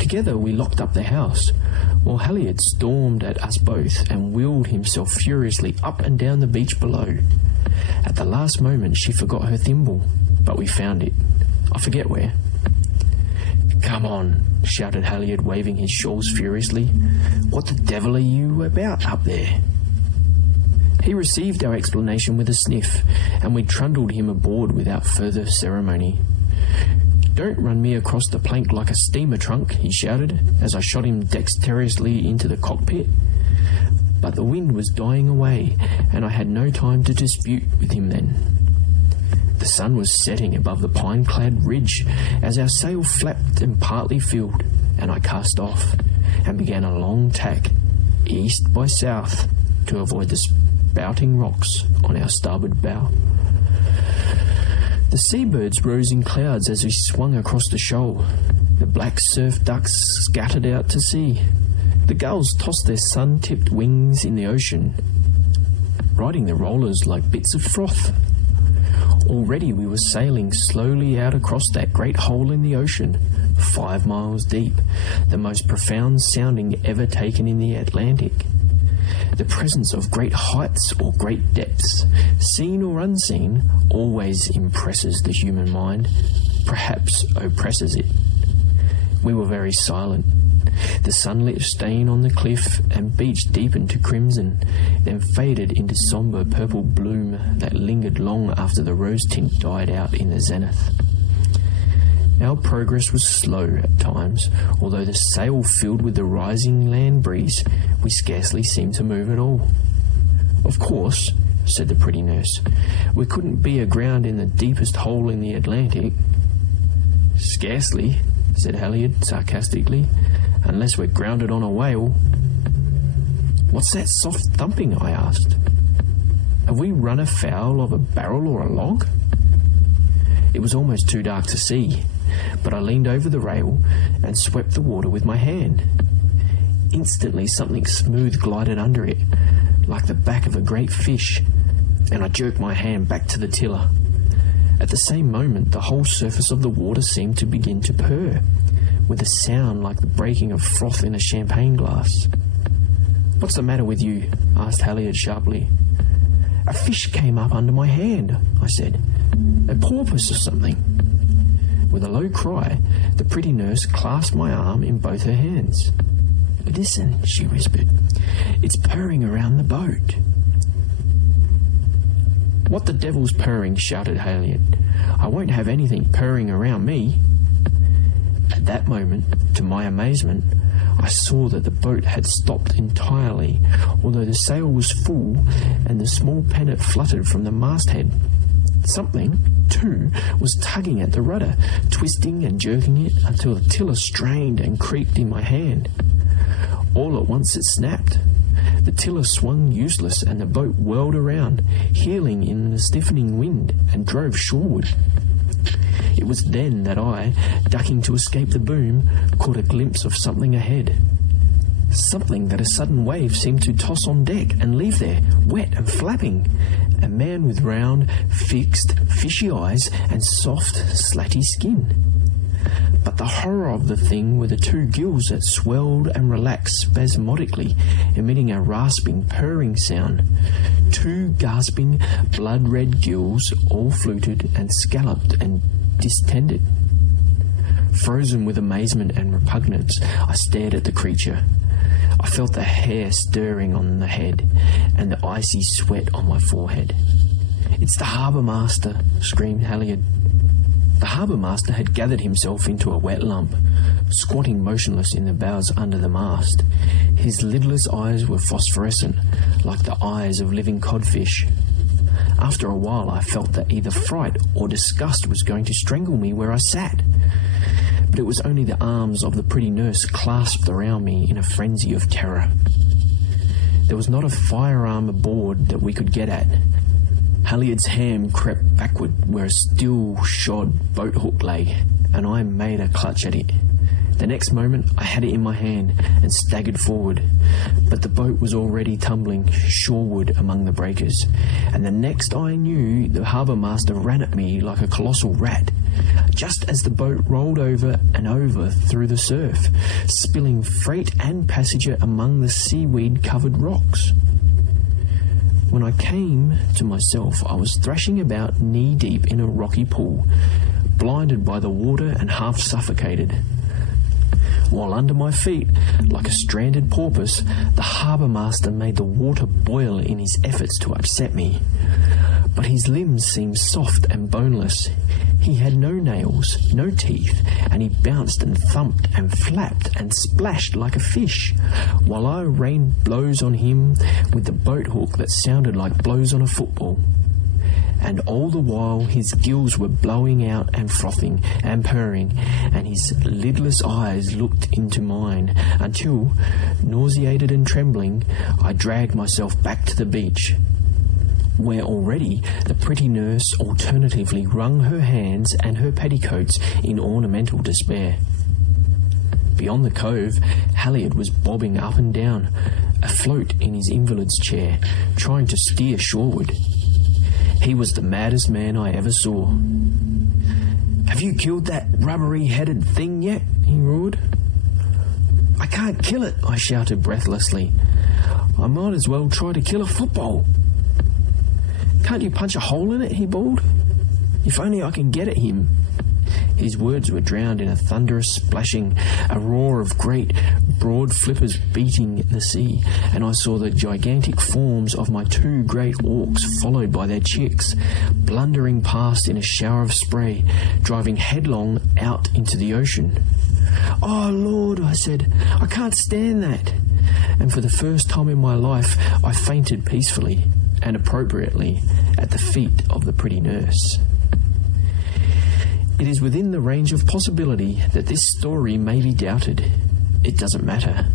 Together we locked up the house, while Halliard stormed at us both and wheeled himself furiously up and down the beach below. At the last moment she forgot her thimble, but we found it. I forget where. Come on, shouted Halliard, waving his shawls furiously. What the devil are you about up there? He received our explanation with a sniff, and we trundled him aboard without further ceremony. Don't run me across the plank like a steamer trunk, he shouted, as I shot him dexterously into the cockpit. But the wind was dying away, and I had no time to dispute with him then. The sun was setting above the pine-clad ridge as our sail flapped and partly filled, and I cast off, and began a long tack, east by south, to avoid the spouting rocks on our starboard bow. The seabirds rose in clouds as we swung across the shoal. The black surf ducks scattered out to sea. The gulls tossed their sun-tipped wings in the ocean, riding the rollers like bits of froth. Already we were sailing slowly out across that great hole in the ocean, 5 miles deep, the most profound sounding ever taken in the Atlantic. The presence of great heights or great depths, seen or unseen, always impresses the human mind, perhaps oppresses it. We were very silent. The sunlit stain on the cliff and beach deepened to crimson, then faded into sombre purple bloom that lingered long after the rose tint died out in the zenith. Our progress was slow at times, although the sail filled with the rising land breeze, we scarcely seemed to move at all. Of course, said the pretty nurse, we couldn't be aground in the deepest hole in the Atlantic. Scarcely, said Halliard sarcastically, unless we're grounded on a whale. What's that soft thumping? I asked. Have we run afoul of a barrel or a log? It was almost too dark to see, but I leaned over the rail and swept the water with my hand. Instantly something smooth glided under it, like the back of a great fish, and I jerked my hand back to the tiller. At the same moment, the whole surface of the water seemed to begin to purr, with a sound like the breaking of froth in a champagne glass. What's the matter with you? Asked Halliard sharply. A fish came up under my hand, I said. A porpoise or something. With a low cry, the pretty nurse clasped my arm in both her hands. Listen, she whispered. It's purring around the boat. What the devil's purring? Shouted Halliard. I won't have anything purring around me. At that moment, to my amazement, I saw that the boat had stopped entirely, although the sail was full and the small pennant fluttered from the masthead. Something, too, was tugging at the rudder, twisting and jerking it until the tiller strained and creaked in my hand. All at once it snapped. The tiller swung useless and the boat whirled around, heeling in the stiffening wind, and drove shoreward. It was then that I, ducking to escape the boom, caught a glimpse of something ahead. Something that a sudden wave seemed to toss on deck and leave there, wet and flapping. A man with round, fixed, fishy eyes and soft, slatty skin. But the horror of the thing were the two gills that swelled and relaxed spasmodically, emitting a rasping, purring sound. Two gasping, blood-red gills, all fluted and scalloped and distended. Frozen with amazement and repugnance, I stared at the creature. I felt the hair stirring on the head and the icy sweat on my forehead. "It's the harbour master," screamed Halliard. The harbour master had gathered himself into a wet lump, squatting motionless in the bows under the mast. His lidless eyes were phosphorescent, like the eyes of living codfish. After a while I felt that either fright or disgust was going to strangle me where I sat. But it was only the arms of the pretty nurse clasped around me in a frenzy of terror. There was not a firearm aboard that we could get at. Halliard's hand crept backward where a steel-shod boat hook lay, and I made a clutch at it. The next moment I had it in my hand and staggered forward, but the boat was already tumbling shoreward among the breakers, and the next I knew the harbour master ran at me like a colossal rat, just as the boat rolled over and over through the surf, spilling freight and passenger among the seaweed-covered rocks. When I came to myself, I was thrashing about knee-deep in a rocky pool, blinded by the water and half suffocated. While under my feet, like a stranded porpoise, the harbour master made the water boil in his efforts to upset me. But his limbs seemed soft and boneless. He had no nails, no teeth, and he bounced and thumped and flapped and splashed like a fish, while I rained blows on him with the boat hook that sounded like blows on a football. And all the while his gills were blowing out and frothing and purring, and his lidless eyes looked into mine, until, nauseated and trembling, I dragged myself back to the beach, where already the pretty nurse alternatively wrung her hands and her petticoats in ornamental despair. Beyond the cove, Halliard was bobbing up and down, afloat in his invalid's chair, trying to steer shoreward. He was the maddest man I ever saw. "Have you killed that rubbery-headed thing yet?" he roared. "I can't kill it," I shouted breathlessly. "I might as well try to kill a football." "Can't you punch a hole in it?" he bawled. "If only I can get at him." His words were drowned in a thunderous splashing, a roar of great, broad flippers beating the sea, and I saw the gigantic forms of my two great orcs, followed by their chicks, blundering past in a shower of spray, driving headlong out into the ocean. "Oh, Lord," I said, "I can't stand that." And for the first time in my life, I fainted peacefully and appropriately at the feet of the pretty nurse. It is within the range of possibility that this story may be doubted. It doesn't matter.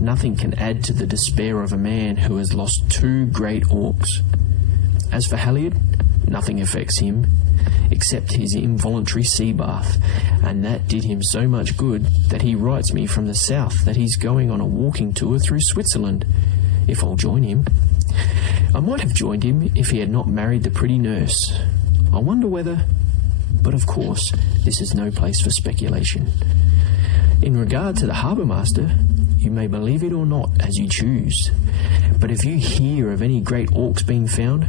Nothing can add to the despair of a man who has lost two great orcs. As for Halliard, nothing affects him, except his involuntary sea bath, and that did him so much good that he writes me from the south that he's going on a walking tour through Switzerland, if I'll join him. I might have joined him if he had not married the pretty nurse. I wonder whether... But of course, this is no place for speculation. In regard to the harbour master, you may believe it or not as you choose. But if you hear of any great orcs being found,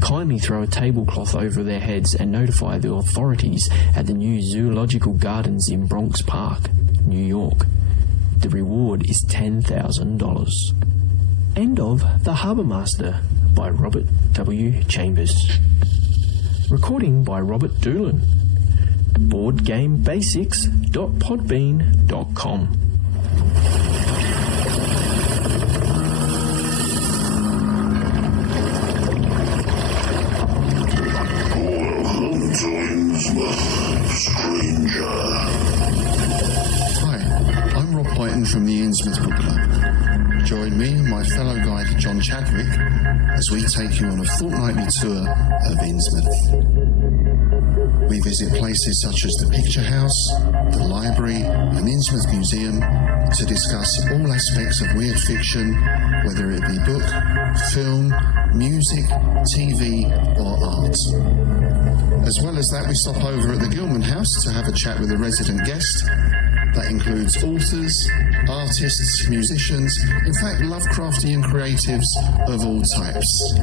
kindly throw a tablecloth over their heads and notify the authorities at the new Zoological Gardens in Bronx Park, New York. The reward is $10,000. End of The Harbour Master by Robert W. Chambers. Recording by Robert Doolan. BoardGameBasics.podbean.com. Welcome to Innsmouth, stranger. Hi, I'm Rob Hyton from the Innsmouth Book Club. Join me and my fellow guide John Chadwick as we take you on a fortnightly tour of Innsmouth. We may visit places such as the Picture House, the Library and Innsmouth Museum to discuss all aspects of weird fiction, whether it be book, film, music, TV or art. As well as that, we stop over at the Gilman House to have a chat with a resident guest. That includes authors, artists, musicians, in fact Lovecraftian creatives of all types.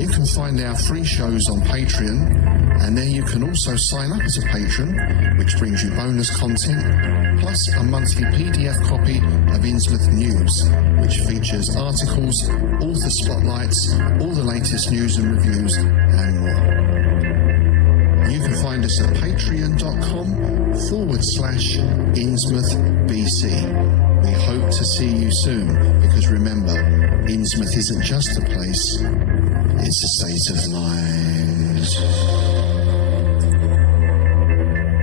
You can find our free shows on Patreon, and there you can also sign up as a patron, which brings you bonus content, plus a monthly PDF copy of Innsmouth News, which features articles, author spotlights, all the latest news and reviews, and more. You can find us at patreon.com/InnsmouthBC. We hope to see you soon, because remember, Innsmouth isn't just a place, it's a state of mind.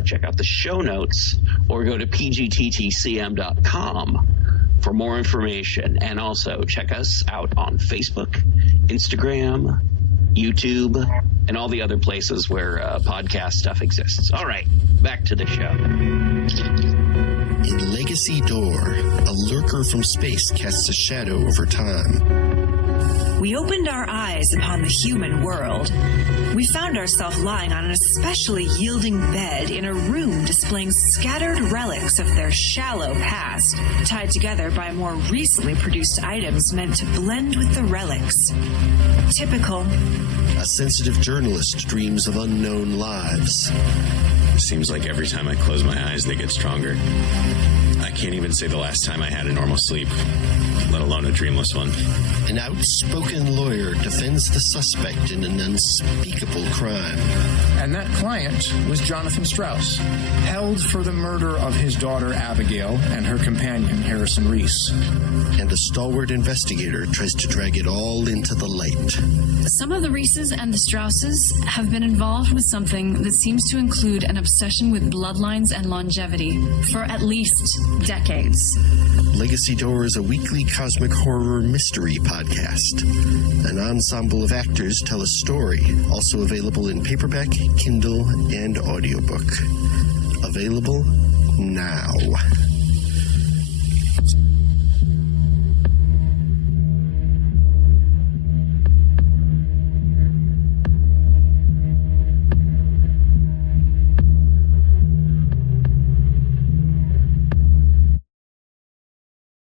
Check out the show notes or go to pgttcm.com for more information. And also check us out on Facebook, Instagram, YouTube, and all the other places where podcast stuff exists. All right, back to the show. In Legacy Door, a lurker from space casts a shadow over time. We opened our eyes upon the human world. We found ourselves lying on an especially yielding bed in a room displaying scattered relics of their shallow past, tied together by more recently produced items meant to blend with the relics. Typical. A sensitive journalist dreams of unknown lives. Seems like every time I close my eyes, they get stronger. I can't even say the last time I had a normal sleep, let alone a dreamless one. An outspoken lawyer defends the suspect in an unspeakable crime. And that client was Jonathan Strauss, held for the murder of his daughter Abigail and her companion Harrison Reese. And a stalwart investigator tries to drag it all into the light. Some of the Reeses and the Strausses have been involved with something that seems to include an obsession with bloodlines and longevity for at least decades. Legacy Door is a weekly cosmic horror mystery podcast. An ensemble of actors tell a story, also available in paperback, Kindle, and audiobook. Available now.